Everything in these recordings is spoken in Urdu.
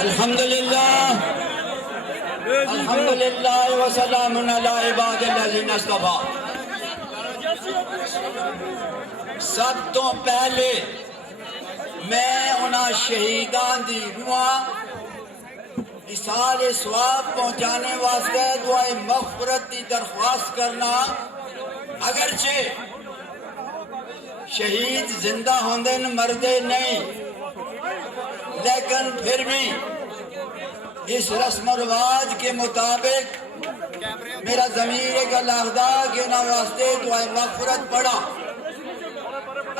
الحمدللہ الحمدللہ وسلام علی عباد الذین اصطفیٰ۔ سب تو پہلے میں انہاں شہیدان دی روحاں ایصال ثواب پہنچانے واسطے دعائے مغفرت دی درخواست کرنا، اگرچہ شہید زندہ ہوندے مردے نہیں، لیکن پھر بھی اس رسم و رواج کے مطابق میرا ضمیر ایک لہدا کہ نہ واسطے دعائے مغفرت پڑھا۔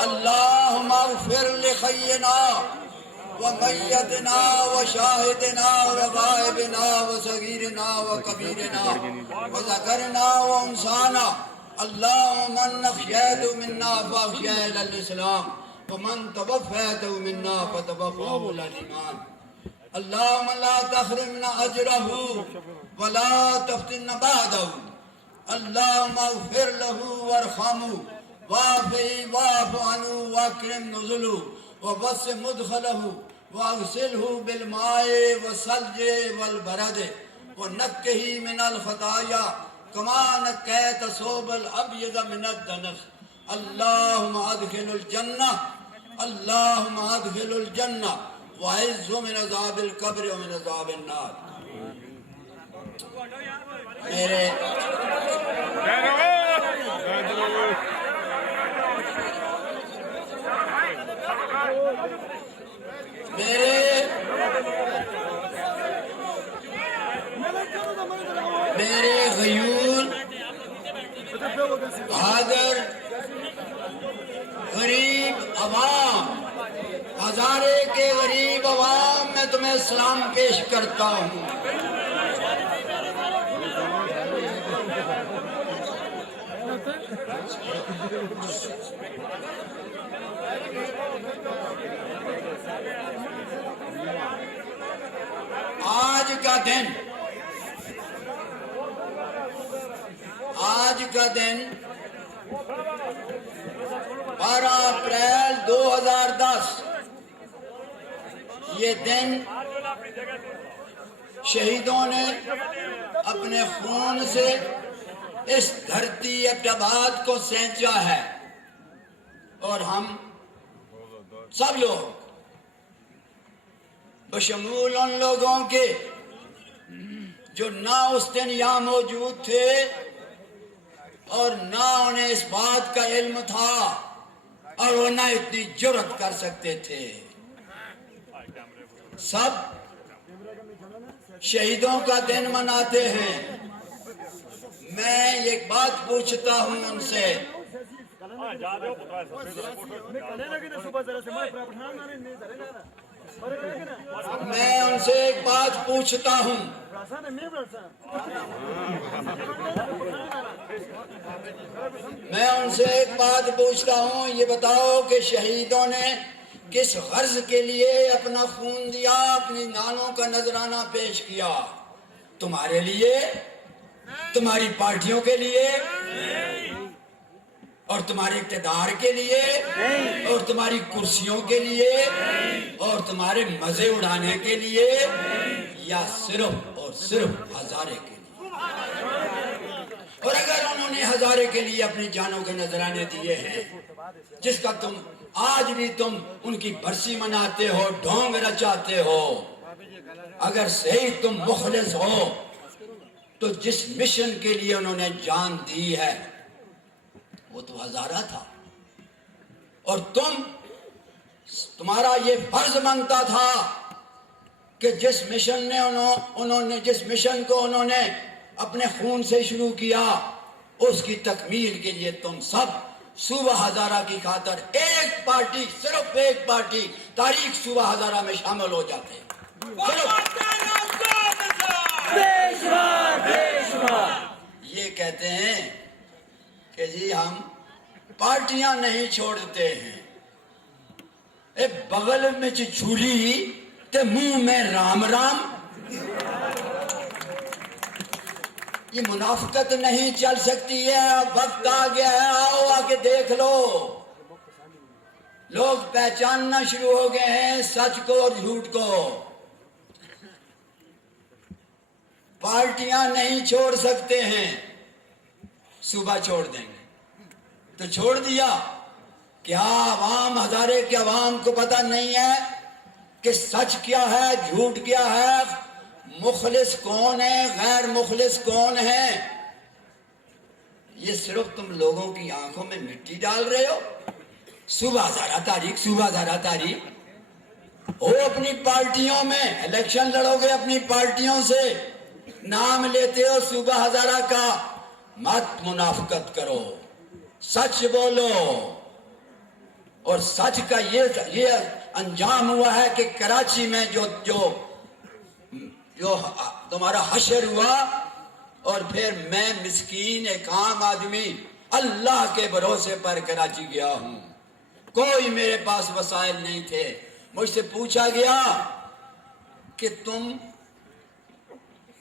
اللہم اغفر لخینا ومیتنا وشاہدنا وغائبنا وصغیرنا وکبیرنا وذکرنا وانسانا، اللہم من احییت منا فاحیہ الی الاسلام ومن توفیت منا فتوفہ الی الایمان، اللہم لا تحرمنا اجرہ ولا تفتنا بعدہ، اللہم اغفر لہ وارحمہ وعافی واعف عنہ واکرم نزلہ ووسع مدخلہ واغسلہ بالماء والثلج والبرد ونقہ من الخطایا کما نقیت الثوب الابیض من الدنس، اللہم ادخل الجنہ اللہم ادخل الجنہ وعز من عذاب القبر ومن عذاب النار۔ میرے غیور حاضر غریب عوام، ہزارے کے غریب عوام، میں تمہیں سلام پیش کرتا ہوں۔ آج کا دن 12 اپریل 2010، یہ دن شہیدوں نے اپنے خون سے اس دھرتی اباد کو سینچا ہے، اور ہم سب لوگ بشمول ان لوگوں کے جو نہ اس دن یہاں موجود تھے اور نہ انہیں اس بات کا علم تھا اور وہ نہ اتنی جرأت کر سکتے تھے، سب شہیدوں کا دن مناتے ہیں۔ میں ایک بات پوچھتا ہوں ان سے، میں ان سے ایک بات پوچھتا ہوں، میں ان سے ایک بات پوچھتا ہوں، یہ بتاؤ کہ شہیدوں نے کس غرض کے لیے اپنا خون دیا، اپنی نانوں کا نذرانہ پیش کیا؟ تمہارے لیے، تمہاری پارٹیوں کے لیے، اور تمہارے اقتدار کے لیے، اور تمہاری کرسیوں کے لیے، اور تمہارے مزے اڑانے کے لیے، یا صرف اور صرف ہزارے کے لیے؟ اور اگر انہوں نے ہزارے کے لیے اپنی جانوں کے نذرانے دیے ہیں، جس کا تم آج بھی تم ان کی برسی مناتے ہو، ڈھونگ رچاتے ہو، اگر صحیح تم مخلص ہو تو جس مشن کے لیے انہوں نے جان دی ہے وہ تو ہزارہ تھا، اور تمہارا یہ فرض بنتا تھا کہ جس مشن کو انہوں نے اپنے خون سے شروع کیا، اس کی تکمیل کے لیے تم سب صوبہ ہزارہ کی خاطر ایک پارٹی، صرف ایک پارٹی تاریخ صوبہ ہزارہ میں شامل ہو جاتے۔ یہ کہتے ہیں کہ جی ہم پارٹیاں نہیں چھوڑتے ہیں، اے بغل میں جھولی تے منہ میں رام رام، یہ منافقت نہیں چل سکتی ہے، وقت آ گیا ہے، آؤ آ کے دیکھ لو لوگ پہچاننا شروع ہو گئے ہیں سچ کو اور جھوٹ کو. پارٹیاں نہیں چھوڑ سکتے ہیں, صوبہ چھوڑ دیں گے. تو چھوڑ دیا. کیا عوام ہزارے کے عوام کو پتہ نہیں ہے کہ سچ کیا ہے, جھوٹ کیا ہے, مخلص کون ہے, غیر مخلص کون ہے؟ یہ صرف تم لوگوں کی آنکھوں میں مٹی ڈال رہے ہو. صبح ہزارہ تاریخ, صبح ہزارہ تاریخ ہو, اپنی پارٹیوں میں الیکشن لڑو گے, اپنی پارٹیوں سے نام لیتے ہو صوبہ ہزارہ کا. مت منافقت کرو, سچ بولو. اور سچ کا یہ انجام ہوا ہے کہ کراچی میں جو تمہارا حشر ہوا, اور پھر میں مسکین ایک عام آدمی اللہ کے بھروسے پر کراچی گیا ہوں. کوئی میرے پاس وسائل نہیں تھے. مجھ سے پوچھا گیا کہ تم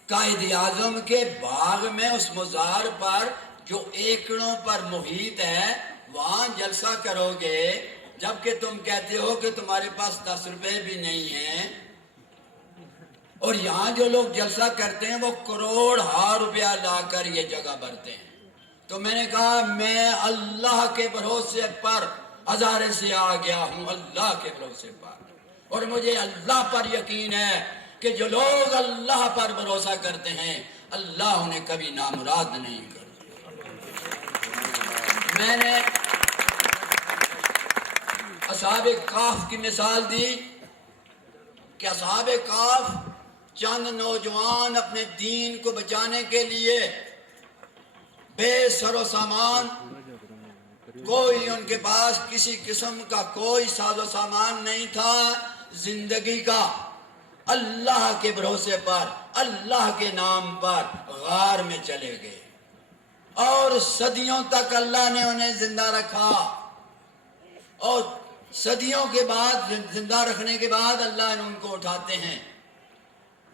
قائد اعظم کے باغ میں اس مزار پر جو ایکڑوں پر محیط ہے وہاں جلسہ کرو گے, جبکہ تم کہتے ہو کہ تمہارے پاس 10 روپے بھی نہیں ہیں, اور یہاں جو لوگ جلسہ کرتے ہیں وہ کروڑ روپیہ لا کر یہ جگہ بھرتے ہیں. تو میں نے کہا میں اللہ کے بھروسے پر ہزارے سے آ گیا ہوں, اللہ کے بھروسے پر, اور مجھے اللہ پر یقین ہے کہ جو لوگ اللہ پر بھروسہ کرتے ہیں اللہ انہیں کبھی نامراد نہیں کرتے. میں نے اصحاب کہف کی مثال دی کہ اصحاب کہف چند نوجوان اپنے دین کو بچانے کے لیے بے سر و سامان, کوئی ان کے پاس کسی قسم کا کوئی ساز و سامان نہیں تھا زندگی کا, اللہ کے بھروسے پر اللہ کے نام پر غار میں چلے گئے, اور صدیوں تک اللہ نے انہیں زندہ رکھا. اور صدیوں کے بعد, زندہ رکھنے کے بعد اللہ نے ان کو اٹھاتے ہیں.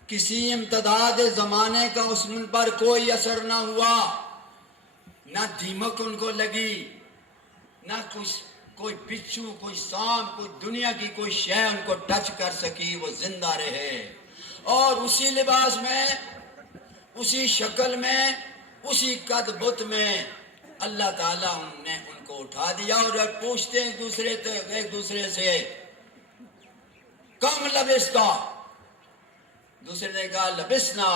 کسی امتداد زمانے کا اس پر کوئی اثر نہ ہوا, نہ دیمک ان کو لگی, نہ کوئی بچھو, کوئی سانپ, کوئی دنیا کی کوئی شے ان کو ٹچ کر سکی. وہ زندہ رہے, اور اسی لباس میں, اسی شکل میں, اسی قد بت میں اللہ تعالیٰ نے ان کو اٹھا دیا. اور پوچھتے ہیں ایک دوسرے سے کم لبستا, دوسرے نے کہا لبسنا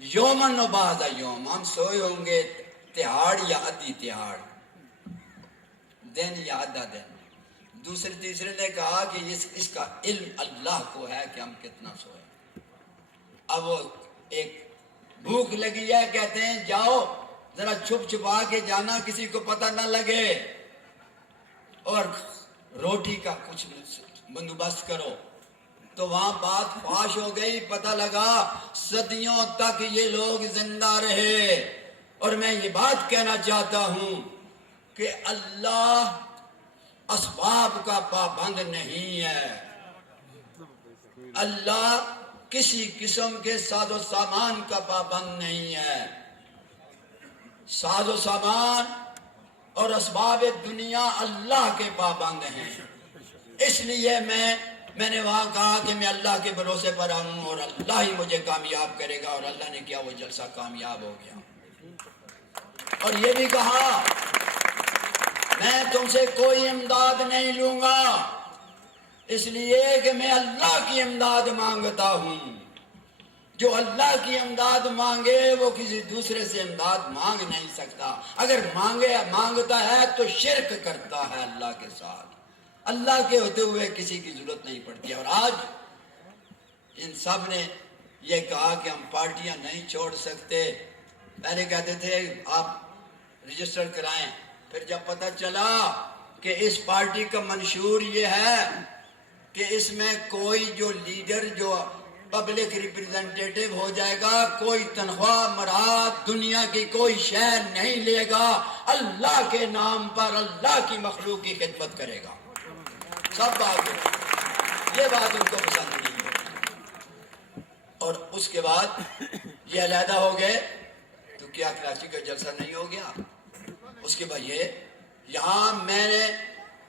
یومن و بعض یوم, ہم سوئے ہوں گے تہاڑ یا ادھی تہاڑ, دن یا آدھا دن. تیسرے نے کہا کہ اس کا علم اللہ کو ہے کہ ہم کتنا سوئے. اب وہ ایک بھوک لگی ہے, کہتے ہیں جاؤ ذرا چھپ چھپا کے جانا, کسی کو پتہ نہ لگے, اور روٹی کا کچھ بندوبست کرو. تو وہاں بات فاش ہو گئی, پتہ لگا صدیوں تک یہ لوگ زندہ رہے. اور میں یہ بات کہنا چاہتا ہوں کہ اللہ اسباب کا پابند نہیں ہے. اللہ کسی قسم کے ساز و سامان کا پابند نہیں ہے. ساز و سامان اور اسباب دنیا اللہ کے پابند ہیں. اس لیے میں نے وہاں کہا کہ میں اللہ کے بھروسے پر آؤں اور اللہ ہی مجھے کامیاب کرے گا, اور اللہ نے کیا, وہ جلسہ کامیاب ہو گیا. اور یہ بھی کہا میں تم سے کوئی امداد نہیں لوں گا, اس لیے کہ میں اللہ کی امداد مانگتا ہوں. جو اللہ کی امداد مانگے وہ کسی دوسرے سے امداد مانگ نہیں سکتا. اگر مانگتا ہے تو شرک کرتا ہے اللہ کے ساتھ. اللہ کے ہوتے ہوئے کسی کی ضرورت نہیں پڑتی. اور آج ان سب نے یہ کہا کہ ہم پارٹیاں نہیں چھوڑ سکتے. پہلے کہتے تھے آپ رجسٹر کرائیں, پھر جب پتہ چلا کہ اس پارٹی کا منشور یہ ہے کہ اس میں کوئی جو لیڈر جو پبلک ریپریزنٹیٹو ہو جائے گا, کوئی تنخواہ مراد دنیا کی کوئی شے نہیں لے گا, اللہ کے نام پر اللہ کی مخلوق کی خدمت کرے گا. سب بات یہ بات ان کو پسند نہیں ہے. اور اس کے بعد یہ علیحدہ ہو گئے تو کیا کراچی کا جلسہ نہیں ہو گیا. اس کے بعد یہ یہاں میں نے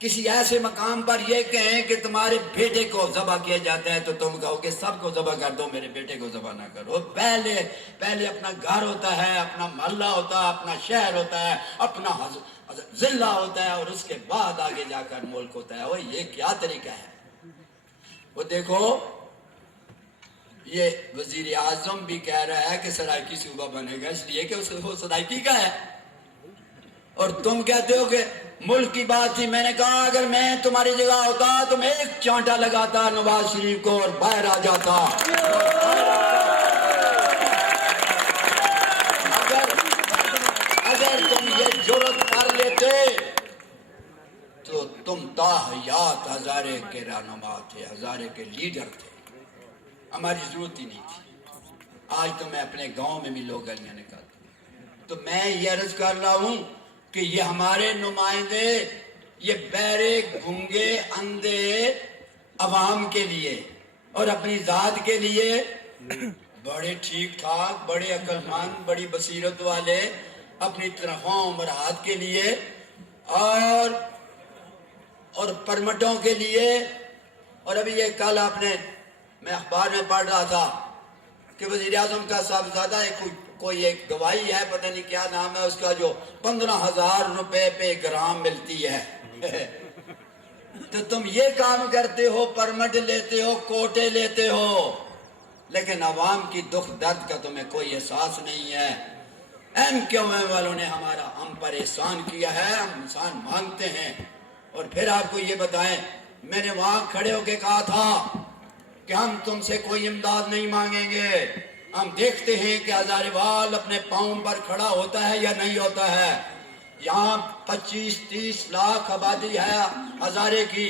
کسی ایسے مقام پر یہ کہیں کہ تمہارے بیٹے کو ذبح کیا جاتا ہے تو تم کہو کہ سب کو ذبح کر دو، میرے بیٹے کو ذبح نہ کرو۔ پہلے اپنا گھر ہوتا ہے، اپنا محلہ ہوتا ہے، اپنا شہر ہوتا ہے، اپنا ضلع ہوتا ہے، اور اس کے بعد آگے جا کر ملک ہوتا ہے۔ وہ یہ کیا طریقہ ہے؟ وہ دیکھو، یہ وزیر اعظم بھی کہہ رہا ہے کہ سرائکی صوبہ بنے گا اس لیے کہ وہ سرائکی کا ہے، اور تم کہتے ہو کہ ملک کی بات تھی۔ میں نے کہا اگر میں تمہاری جگہ ہوتا تو میں ایک چانٹا لگاتا نواز شریف کو اور باہر آ جاتا۔ اگر تم یہ جرات کر لیتے تو تم تاحیات ہزارے کے رہنما تھے، ہزارے کے لیڈر تھے، ہماری ضرورت ہی نہیں تھی۔ آج تو میں اپنے گاؤں میں بھی لوگ گالیاں نکالتا ہوں۔ تو میں یہ عرض کر رہا ہوں کہ یہ ہمارے نمائندے، یہ بہرے گونگے اندھے عوام کے لیے اور اپنی ذات کے لیے بڑے ٹھیک ٹھاک، بڑے عقل مند، بڑی بصیرت والے، اپنی تنخواہوں اور مراد کے لیے اور پرمٹوں کے لیے۔ اور ابھی یہ کل میں اخبار میں پڑھ رہا تھا کہ وزیر اعظم کا صاحبزادہ کوئی ایک گواہی ہے، پتہ نہیں کیا نام ہے اس کا، جو 15,000 روپے پہ گرام ملتی ہے۔ تو تم یہ کام کرتے ہو، پرمٹ لیتے ہو، کوٹے لیتے ہو، لیکن عوام کی دکھ درد کا تمہیں کوئی احساس نہیں ہے۔ ایم کیو ایم والوں نے ہم پر احسان کیا ہے، ہم احسان مانگتے ہیں۔ اور پھر آپ کو یہ بتائیں، میں نے وہاں کھڑے ہو کے کہا تھا کہ ہم تم سے کوئی امداد نہیں مانگیں گے، ہم دیکھتے ہیں کہ ہزاریوال اپنے پاؤں پر کھڑا ہوتا ہے یا نہیں ہوتا ہے۔ یہاں 25-30 لاکھ آبادی ہے ہزارے کی،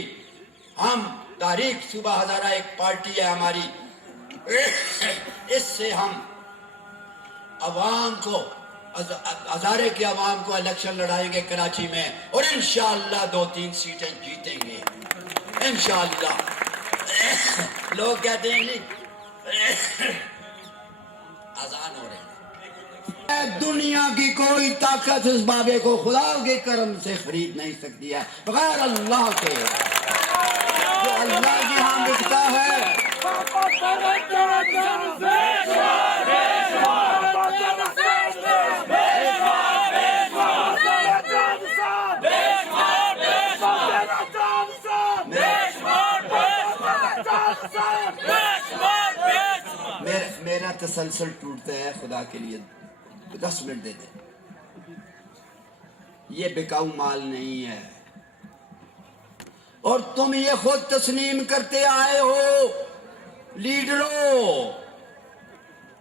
ہم تحریک صوبہ ہزارہ ایک پارٹی ہے ہماری، اس سے ہم عوام کو، ہزارے کے عوام کو الیکشن لڑائیں گے کراچی میں، اور انشاءاللہ 2-3 سیٹیں جیتیں گے انشاءاللہ۔ لوگ کہتے ہیں جی اذان ہو رہے ہیں، دنیا کی کوئی طاقت اس بابے کو خدا کے کرم سے خرید نہیں سکتی ہے بغیر اللہ کے۔ جو اللہ کے ہاں بکتا ہے، میرا تسلسل ٹوٹتا ہے، خدا کے لیے 10 منٹ دے دیں۔ یہ بکاؤ مال نہیں ہے، اور تم یہ خود تسلیم کرتے آئے ہو لیڈروں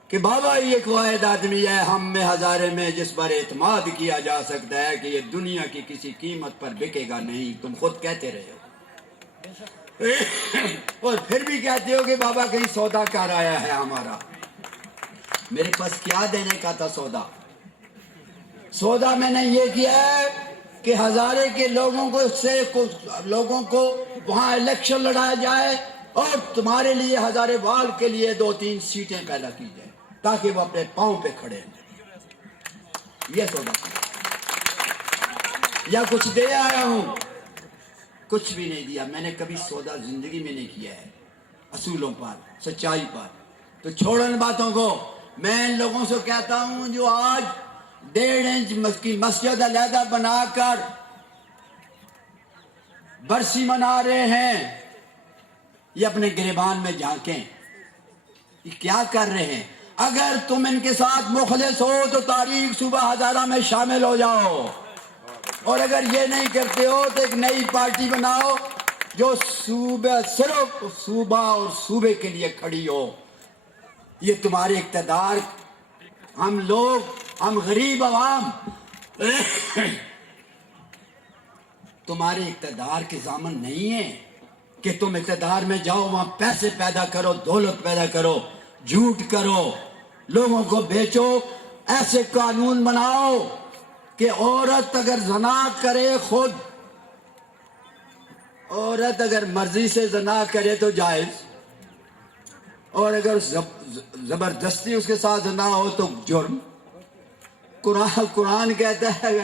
کہ بابا یہ ایک واحد آدمی ہے ہم میں ہزارے میں جس پر اعتماد کیا جا سکتا ہے کہ یہ دنیا کی کسی قیمت پر بکے گا نہیں۔ تم خود کہتے رہے ہو، اور پھر بھی کہتے ہو کہ بابا کہیں سودا کر آیا ہے ہمارا۔ میرے پاس کیا دینے کا تھا سودا میں نے یہ کیا ہے کہ ہزارے کے لوگوں کو وہاں الیکشن لڑایا جائے، اور تمہارے لیے ہزارے وال کے لیے 2-3 سیٹیں پیدا کی جائیں تاکہ وہ اپنے پاؤں پہ کھڑے ہیں۔ یہ سودا یا کچھ دے آیا ہوں؟ کچھ بھی نہیں دیا۔ میں نے کبھی سودا زندگی میں نہیں کیا ہے، اصولوں پر، سچائی پر۔ تو چھوڑو ان باتوں کو۔ میں ان لوگوں سے کہتا ہوں جو آج 1.5 انچ کی مسجد علیحدہ بنا کر برسی منا رہے ہیں، یہ اپنے گریبان میں جھانکیں، یہ کیا کر رہے ہیں؟ اگر تم ان کے ساتھ مخلص ہو تو تاریخ صوبہ ہزارہ میں شامل ہو جاؤ، اور اگر یہ نہیں کرتے ہو تو ایک نئی پارٹی بناؤ جو صرف صوبہ اور صوبے کے لیے کھڑی ہو۔ یہ تمہارے اقتدار، ہم غریب عوام تمہارے اقتدار کے ضامن نہیں ہیں کہ تم اقتدار میں جاؤ، وہاں پیسے پیدا کرو، دولت پیدا کرو، جھوٹ کرو، لوگوں کو بیچو، ایسے قانون بناؤ کہ عورت اگر زنا کرے، خود عورت اگر مرضی سے زنا کرے تو جائز، اور اگر زبردستی اس کے ساتھ زنا ہو تو جرم۔ قرآن کہتا ہے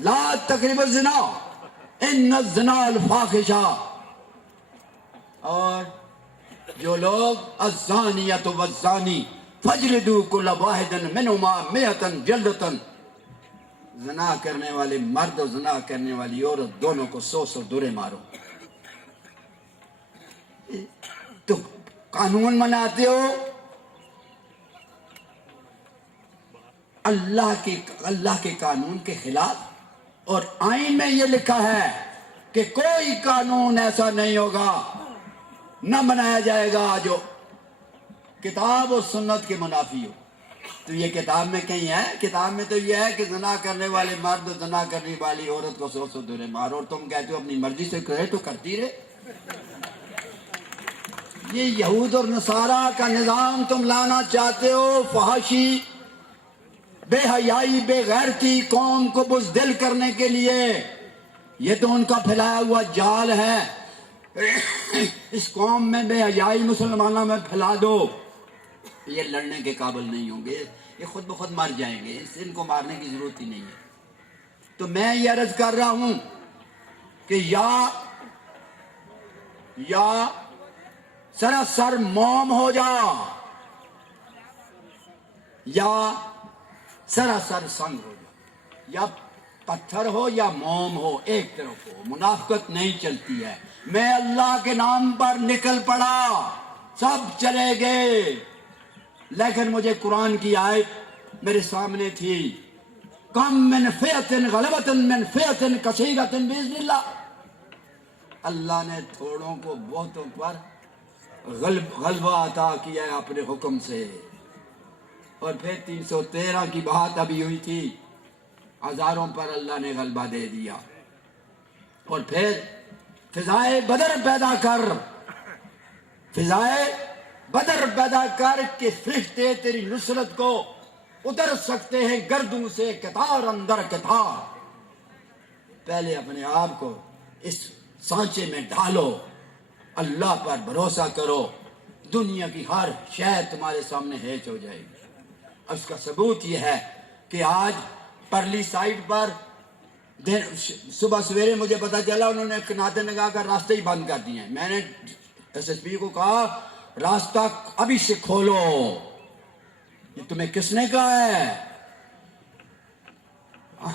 لا تقربوا الزنا، ان الزنا الفاحشہ، اور جو لوگ الزانیۃ والزانی فجلدوا کل واحد منہما مئۃ جلدۃ، زنا کرنے والے مرد اور زنا کرنے والی عورت دونوں کو 100 درے مارو. تو قانون مناتے ہو اللہ کے قانون کے خلاف، اور آئین میں یہ لکھا ہے کہ کوئی قانون ایسا نہیں ہوگا، نہ بنایا جائے گا جو کتاب و سنت کے منافی ہو. تو یہ کتاب میں کہیں ہے؟ کتاب میں تو یہ ہے کہ زنا کرنے والے مرد اور زنا کرنے والی عورت کو 100 درے مارو، اور تم کہتے ہو اپنی مرضی سے کرے تو کرتی رہے. یہ یہود اور نصارہ کا نظام تم لانا چاہتے ہو، فحاشی، بے حیائی، بے غیرتی، قوم کو بزدل کرنے کے لیے. یہ تو ان کا پھیلایا ہوا جال ہے. اس قوم میں بے حیائی مسلمانوں میں پھیلا دو، یہ لڑنے کے قابل نہیں ہوں گے، یہ خود بخود مر جائیں گے، ان کو مارنے کی ضرورت ہی نہیں ہے. تو میں یہ عرض کر رہا ہوں کہ یا سراسر موم ہو جا، یا سراسر سنگ ہو جا، یا پتھر ہو یا موم ہو، ایک طرف ہو. منافقت نہیں چلتی ہے. میں اللہ کے نام پر نکل پڑا، سب چلے گئے، لیکن مجھے قرآن کی آیت میرے سامنے تھی، کم من فئۃ غلبۃ من فئۃ کثیرۃ باذن اللہ. اللہ نے تھوڑوں کو بہتوں پر غلبہ عطا کیا ہے اپنے حکم سے. اور پھر 313 کی بات ابھی ہوئی تھی، ہزاروں پر اللہ نے غلبہ دے دیا. اور پھر فضائے بدر پیدا کر، فضائے بدر پیدا کر کہ فرشتے تیری نصرت کو اتر سکتے ہیں گردوں سے قطار اندر قطار. پہلے اپنے آپ کو اس سانچے میں ڈالو، اللہ پر بھروسہ کرو، دنیا کی ہر شے تمہارے سامنے ہیچ ہو جائے گی. اس کا ثبوت یہ ہے کہ آج پرلی سائٹ پر صبح سویرے مجھے پتا چلا انہوں نے کناتے لگا کر راستے ہی بند کر دیے ہیں. میں نے ایس ایس پی کو کہا راستہ ابھی سے کھولو. یہ تمہیں کس نے کہا ہے؟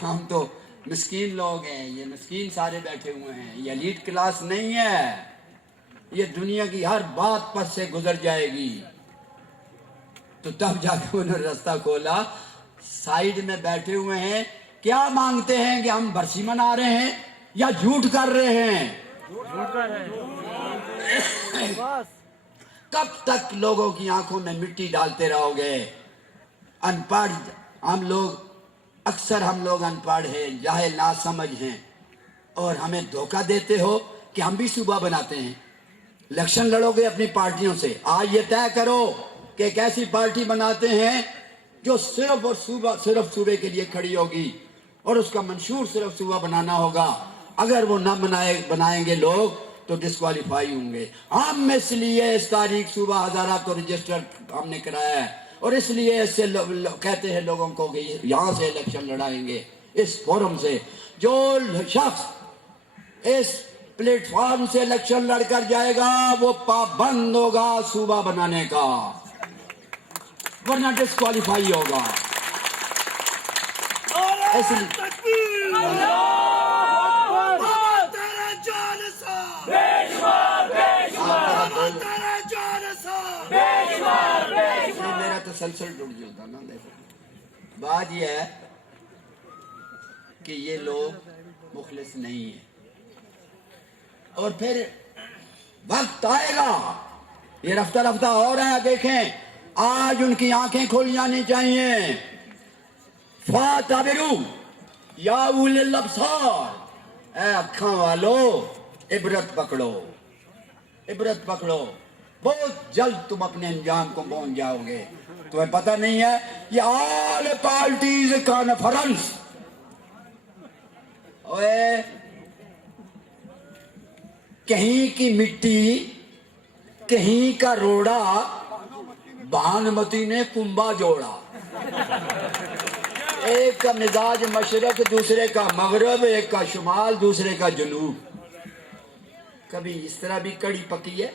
ہم تو مسکین لوگ ہیں، یہ مسکین سارے بیٹھے ہوئے ہیں، یہ ایلیٹ کلاس نہیں ہے، یہ دنیا کی ہر بات پر سے گزر جائے گی. تو تب جا کے انہوں نے راستہ کھولا. سائیڈ میں بیٹھے ہوئے ہیں، کیا مانگتے ہیں کہ ہم برسی منا رہے ہیں یا جھوٹ کر رہے ہیں؟ کب تک لوگوں کی آنکھوں میں مٹی ڈالتے رہو گے؟ ان پڑھ ہم لوگ، اکثر ہم لوگ ان پڑھ ہیں، جاہل ناسمجھ ہیں، اور ہمیں دھوکہ دیتے ہو کہ ہم بھی صوبہ بناتے ہیں. الیکشن لڑو گے اپنی پارٹیوں سے، آج یہ طے کرو کہ ایک ایسی پارٹی بناتے ہیں جو صرف اور صرف صوبے کے لیے کھڑی ہوگی، اور اس کا منشور صرف صوبہ بنانا ہوگا. اگر وہ نہ بنائیں گے لوگ تو ڈسکوالیفائی ہوں گے. ہم اس لیے اس تاریخ صوبہ ہزارہ تو رجسٹر ہم نے کرایا ہے، اور اس لیے اس سے کہتے ہیں لوگوں کو کہ یہاں سے الیکشن لڑائیں گے، اس فورم سے. جو شخص اس پلیٹ فارم سے الیکشن لڑ کر جائے گا وہ پابند ہوگا صوبہ بنانے کا، ورنہ ڈسکوالیفائی ہوگا. اس میرا تسلسل ٹوٹ جاتا نا. دیکھو بات یہ ہے کہ یہ لوگ مخلص نہیں ہیں، اور پھر وقت آئے گا، یہ رفتہ رفتہ ہو رہا ہے. دیکھیں آج ان کی آنکھیں کھل جانی چاہیے. فَاعْتَبِرُوا يَا أُولِي الْأَبْصَارِ، اے آنکھوں والو عبرت پکڑو، عبرت پکڑو. بہت جلد تم اپنے انجام کو پہنچ جاؤ گے. تمہیں پتہ نہیں ہے یہ آل پارٹیز کانفرنس، اوے کہیں کی مٹی کہیں کا روڑا بھانمتی نے کنبا جوڑا. ایک کا مزاج مشرق، دوسرے کا مغرب، ایک کا شمال، دوسرے کا جنوب. کبھی اس طرح بھی کڑی پکی ہے؟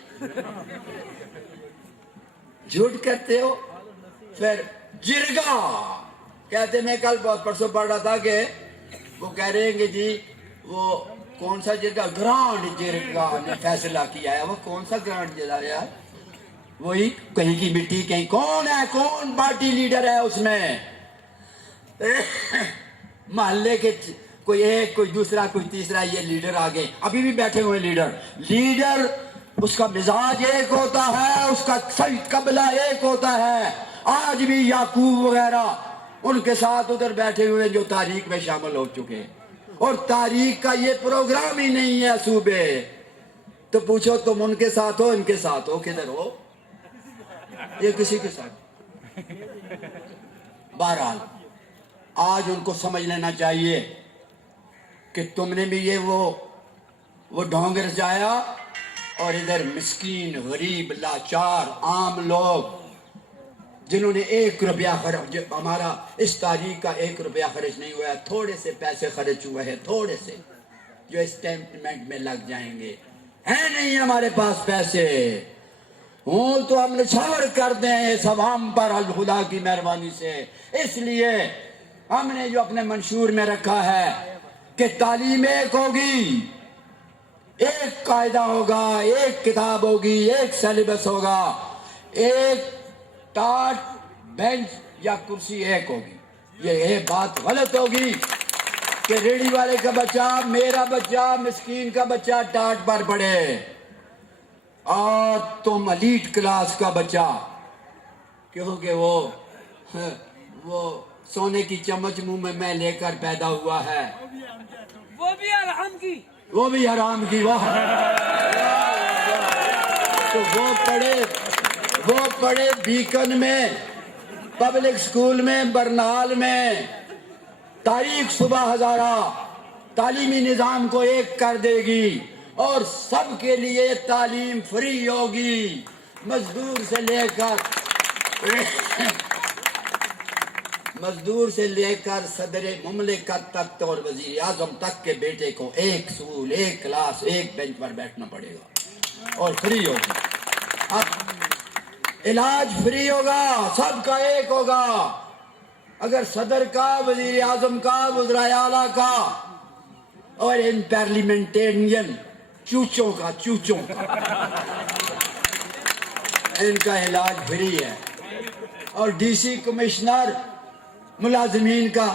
جھوٹ کرتے ہو. پھر جرگا کہتے، میں کل پرسوں پڑھ رہا تھا کہ وہ کہہ رہے ہیں کہ جی وہ کون سا جرگا، گرانڈ جرگا نے فیصلہ کیا ہے. وہ کون سا گرانڈ جرگا ہے؟ وہی کہیں کی مٹی کہیں. کون ہے، کون پارٹی لیڈر ہے اس میں؟ محلے کے کوئی ایک، کوئی دوسرا، کوئی تیسرا، یہ لیڈر آگے ابھی بھی بیٹھے ہوئے. لیڈر اس کا مزاج ایک ہوتا ہے، اس کا قبلہ ایک ہوتا ہے. آج بھی یعقوب وغیرہ ان کے ساتھ ادھر بیٹھے ہوئے جو تاریخ میں شامل ہو چکے، اور تاریخ کا یہ پروگرام ہی نہیں ہے صوبے. تو پوچھو تم ان کے ساتھ ہو، ان کے ساتھ ہو، کدھر ہو؟ یہ کسی کے ساتھ. بہرحال آج ان کو سمجھ لینا چاہیے کہ تم نے بھی یہ وہ ڈھونگ رچایا، اور ادھر مسکین، غریب، لاچار، عام لوگ جنہوں نے 1 روپیہ خرچ، ہمارا اس تاریخ کا 1 روپیہ خرچ نہیں ہوا ہے. تھوڑے سے پیسے خرچ ہوئے ہیں، تھوڑے سے، جو اسٹیمپمنٹ میں لگ جائیں گے. ہے نہیں ہمارے پاس پیسے، ہوں تو ہم نچھاور کر دیں سب ہم پر خدا کی مہربانی سے. اس لیے ہم نے جو اپنے منشور میں رکھا ہے کہ تعلیم ایک ہوگی، ایک قاعدہ ہوگا، ایک کتاب ہوگی، ایک سیلیبس ہوگا، ایک ٹاٹ، بینچ یا کرسی ایک ہوگی. یہ بات غلط ہوگی کہ ریڑھی والے کا بچہ، میرا بچہ، مسکین کا بچہ ٹاٹ پر پڑے، اور تم ایلیٹ کلاس کا بچہ، کیونکہ وہ سونے کی چمچ منہ میں لے کر پیدا ہوا ہے، وہ بھی حرام کی. تو وہ پڑھے بیکن میں، پبلک سکول میں، برنال میں. تاریخ صبح ہزارہ تعلیمی نظام کو ایک کر دے گی، اور سب کے لیے تعلیم فری ہوگی. مزدور سے لے کر صدر مملکت تک اور وزیر اعظم تک کے بیٹے کو ایک سکول، ایک کلاس، ایک بینچ پر بیٹھنا پڑے گا، اور فری ہوگی. اب علاج فری ہوگا، سب کا ایک ہوگا. اگر صدر کا، وزیر اعظم کا، وزرائے اعلیٰ کا، اور ان پارلیمنٹرین چوچوں کا ان کا علاج فری ہے، اور ڈی سی کمشنر، ملازمین کا،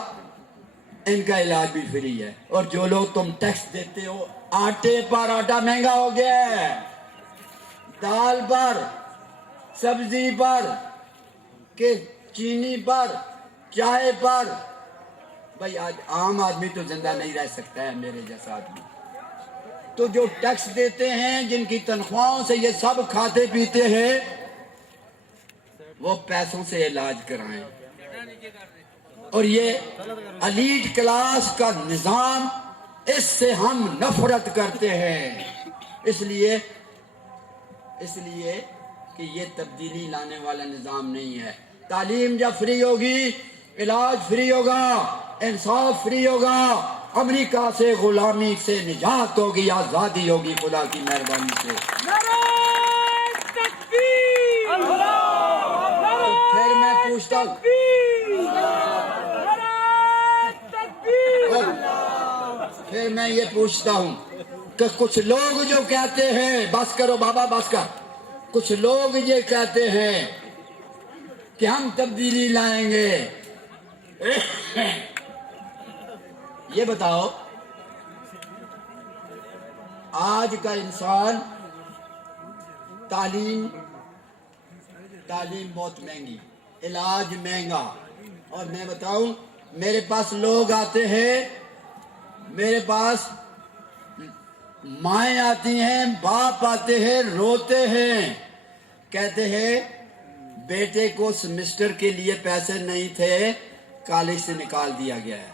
ان کا علاج بھی فری ہے. اور جو لوگ تم ٹیکس دیتے ہو، آٹے پر، آٹا مہنگا ہو گیا ہے، دال پر، سبزی پر، کہ چینی پر، چائے پر. بھائی آج عام آدمی تو زندہ نہیں رہ سکتا ہے، میرے جیسا آدمی. تو جو ٹیکس دیتے ہیں، جن کی تنخواہوں سے یہ سب کھاتے پیتے ہیں، وہ پیسوں سے علاج کرائیں. اور یہ ایلیٹ کلاس کا نظام، اس سے ہم نفرت کرتے ہیں. اس لیے کہ یہ تبدیلی لانے والا نظام نہیں ہے. تعلیم جب فری ہوگی، علاج فری ہوگا، انصاف فری ہوگا، امریکہ سے غلامی سے نجات ہوگی، آزادی ہوگی خدا کی مہربانی سے. پھر میں پوچھتا ہوں، پھر میں یہ پوچھتا ہوں کہ کچھ لوگ جو کہتے ہیں، بس کرو بابا بس کر، کچھ لوگ یہ کہتے ہیں کہ ہم تبدیلی لائیں گے. یہ بتاؤ، آج کا انسان، تعلیم بہت مہنگی، علاج مہنگا. اور میں بتاؤں، میرے پاس لوگ آتے ہیں، میرے پاس مائیں آتی ہیں، باپ آتے ہیں، روتے ہیں، کہتے ہیں بیٹے کو سیمسٹر کے لیے پیسے نہیں تھے، کالج سے نکال دیا گیا ہے.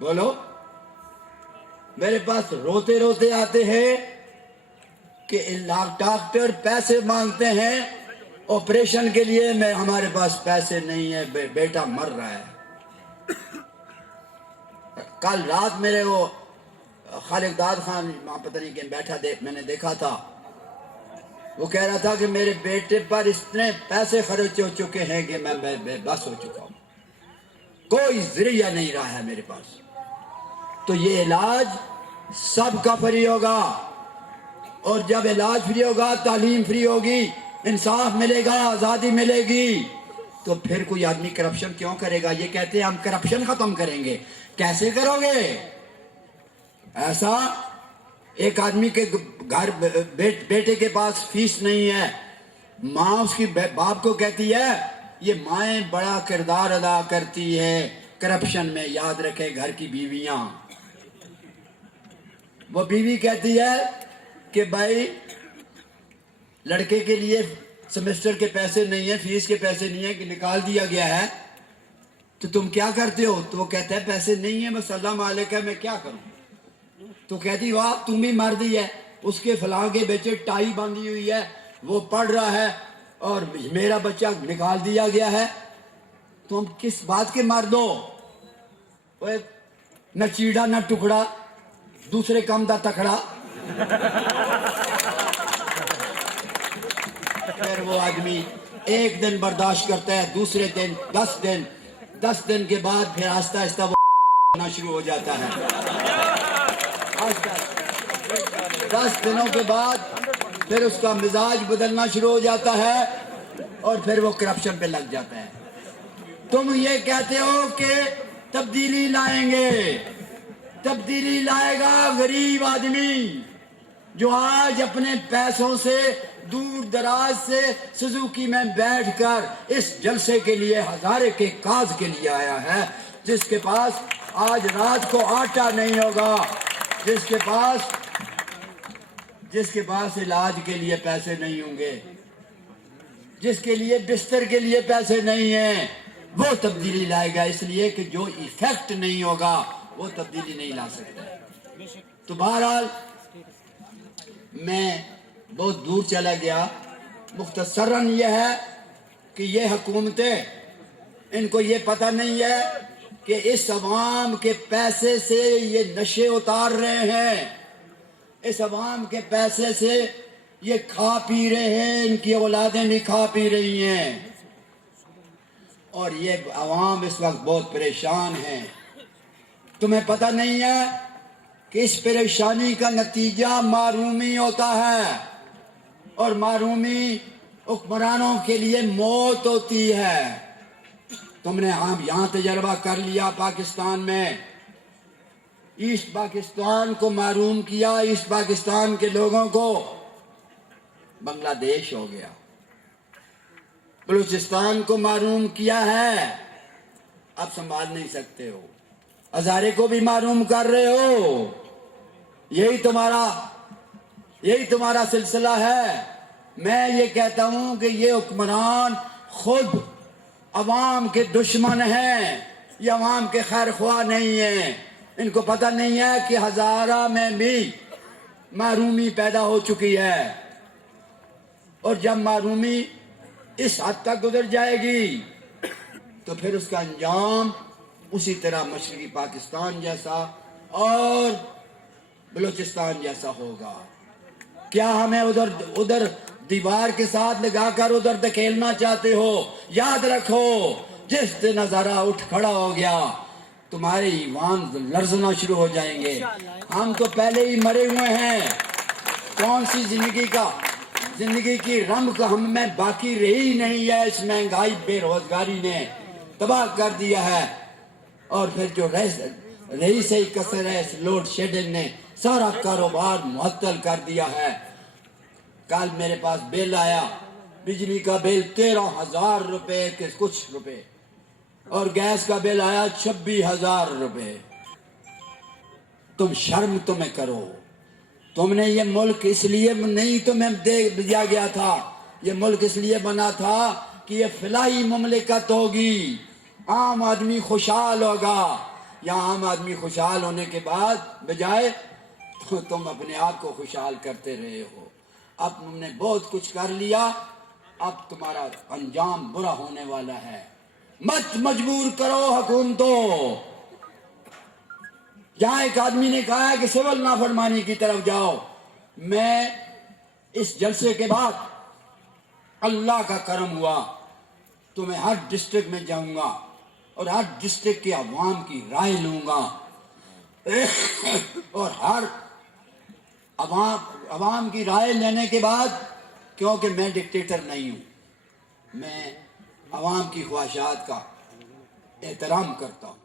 بولو. میرے پاس روتے آتے ہیں کہ ڈاکٹر پیسے مانگتے ہیں آپریشن کے لیے میں ہمارے پاس پیسے نہیں ہے، بیٹا مر رہا ہے۔ کل رات میرے وہ خالق داد خان وہاں پتہ نہیں کہ بیٹھا میں نے دیکھا تھا، وہ کہہ رہا تھا کہ میرے بیٹے پر اتنے پیسے خرچ ہو چکے ہیں کہ میں بے بس ہو چکا ہوں، کوئی ذریعہ نہیں رہا ہے میرے پاس۔ تو یہ علاج سب کا فری ہوگا، اور جب علاج فری ہوگا، تعلیم فری ہوگی، انصاف ملے گا، آزادی ملے گی، تو پھر کوئی آدمی کرپشن کیوں کرے گا؟ یہ کہتے ہیں ہم کرپشن ختم کریں گے۔ کیسے کرو گے؟ ایسا ایک آدمی کے گھر بیٹے کے پاس فیس نہیں ہے، ماں اس کی باپ کو کہتی ہے، یہ مائیں بڑا کردار ادا کرتی ہے کرپشن میں، یاد رکھے گھر کی بیویاں۔ وہ بیوی کہتی ہے کہ بھائی لڑکے کے لیے سیمسٹر کے پیسے نہیں ہیں، فیس کے پیسے نہیں ہیں کہ نکال دیا گیا ہے، تو تم کیا کرتے ہو؟ تو وہ کہتا ہے پیسے نہیں ہیں، بس اللہ مالک ہے، میں کیا کروں؟ تو کہتی واہ تم بھی مردی ہے، اس کے فلاں کے بچے ٹائی باندھی ہوئی ہے، وہ پڑھ رہا ہے، اور میرا بچہ نکال دیا گیا ہے، تم کس بات کے مرد ہو؟ نہ چیڑا نہ ٹکڑا، دوسرے کام دا تکڑا۔ پھر وہ آدمی ایک دن برداشت کرتا ہے، دوسرے دن 10 دن کے بعد پھر آہستہ آہستہ وہ ہونا شروع ہو جاتا ہے۔ 10 دنوں کے بعد پھر اس کا مزاج بدلنا شروع ہو جاتا ہے، اور پھر وہ کرپشن پہ لگ جاتا ہے۔ تم یہ کہتے ہو کہ تبدیلی لائیں گے، تبدیلی لائے گا غریب آدمی جو آج اپنے پیسوں سے دور دراز سے سزوکی میں بیٹھ کر اس جلسے کے لیے ہزارے کے کاز کے لیے آیا ہے، جس کے پاس آج رات کو آٹا نہیں ہوگا، جس کے پاس علاج کے لیے پیسے نہیں ہوں گے، جس کے لیے بستر کے لیے پیسے نہیں ہیں، وہ تبدیلی لائے گا، اس لیے کہ جو ایفیکٹ نہیں ہوگا وہ تبدیلی نہیں لا سکتا۔ تو بہرحال میں بہت دور چلا گیا، مختصراً یہ ہے کہ یہ حکومتیں، ان کو یہ پتہ نہیں ہے کہ اس عوام کے پیسے سے یہ نشے اتار رہے ہیں، اس عوام کے پیسے سے یہ کھا پی رہے ہیں، ان کی اولادیں بھی کھا پی رہی ہیں، اور یہ عوام اس وقت بہت پریشان ہیں۔ تمہیں پتہ نہیں ہے کہ اس پریشانی کا نتیجہ معرومی ہوتا ہے، اور معرومی حکمرانوں کے لیے موت ہوتی ہے۔ تم نے یہاں تجربہ کر لیا پاکستان میں، ایسٹ پاکستان کو معروم کیا، ایسٹ پاکستان کے لوگوں کو، بنگلہ دیش ہو گیا۔ بلوچستان کو معروم کیا ہے، اب سنبھال نہیں سکتے ہو۔ ہزارے کو بھی معروم کر رہے ہو، یہی تمہارا سلسلہ ہے۔ میں یہ کہتا ہوں کہ یہ حکمران خود عوام کے دشمن ہیں، یہ عوام کے خیر خواہ نہیں ہیں۔ ان کو پتہ نہیں ہے کہ ہزارہ میں بھی معرومی پیدا ہو چکی ہے، اور جب معرومی اس حد تک گزر جائے گی تو پھر اس کا انجام اسی طرح مشرقی پاکستان جیسا اور بلوچستان جیسا ہوگا۔ کیا ہمیں ادھر دیوار کے ساتھ لگا کر ادھر دھکیلنا چاہتے ہو؟ یاد رکھو، جس دن ہزارہ اٹھ کھڑا ہو گیا تمہارے ایمان لرزنا شروع ہو جائیں گے۔ ہم تو پہلے ہی مرے ہوئے ہیں، کون سی زندگی کی رمق ہم میں باقی رہی نہیں ہے۔ اس مہنگائی بے روزگاری نے تباہ کر دیا ہے، اور پھر جو رہی سے کثر ہے، اس لوڈ شیڈنگ نے سارا کاروبار معطل کر دیا ہے۔ کل میرے پاس بل آیا، بجلی کا بل 13,000 روپے کے کچھ روپے، اور گیس کا بل آیا 26,000 روپے۔ تم شرم تمہیں کرو، تم نے یہ ملک اس لیے نہیں تمہیں دیا گیا تھا، یہ ملک اس لیے بنا تھا کہ یہ فلاحی مملکت ہوگی، عام آدمی خوشحال ہوگا۔ یہاں عام آدمی خوشحال ہونے کے بعد بجائے تم اپنے آپ کو خوشحال کرتے رہے ہو۔ اب تم نے بہت کچھ کر لیا، اب تمہارا انجام برا ہونے والا ہے، مت مجبور کرو حکومتوں۔ جہاں ایک آدمی نے کہا ہے کہ سول نافرمانی کی طرف جاؤ، میں اس جلسے کے بعد اللہ کا کرم ہوا تو میں ہر ڈسٹرکٹ میں جاؤں گا اور ہر ڈسٹرکٹ کے عوام کی رائے لوں گا، اور ہر عوام کی رائے لینے کے بعد، کیونکہ میں ڈکٹیٹر نہیں ہوں، میں عوام کی خواہشات کا احترام کرتا ہوں،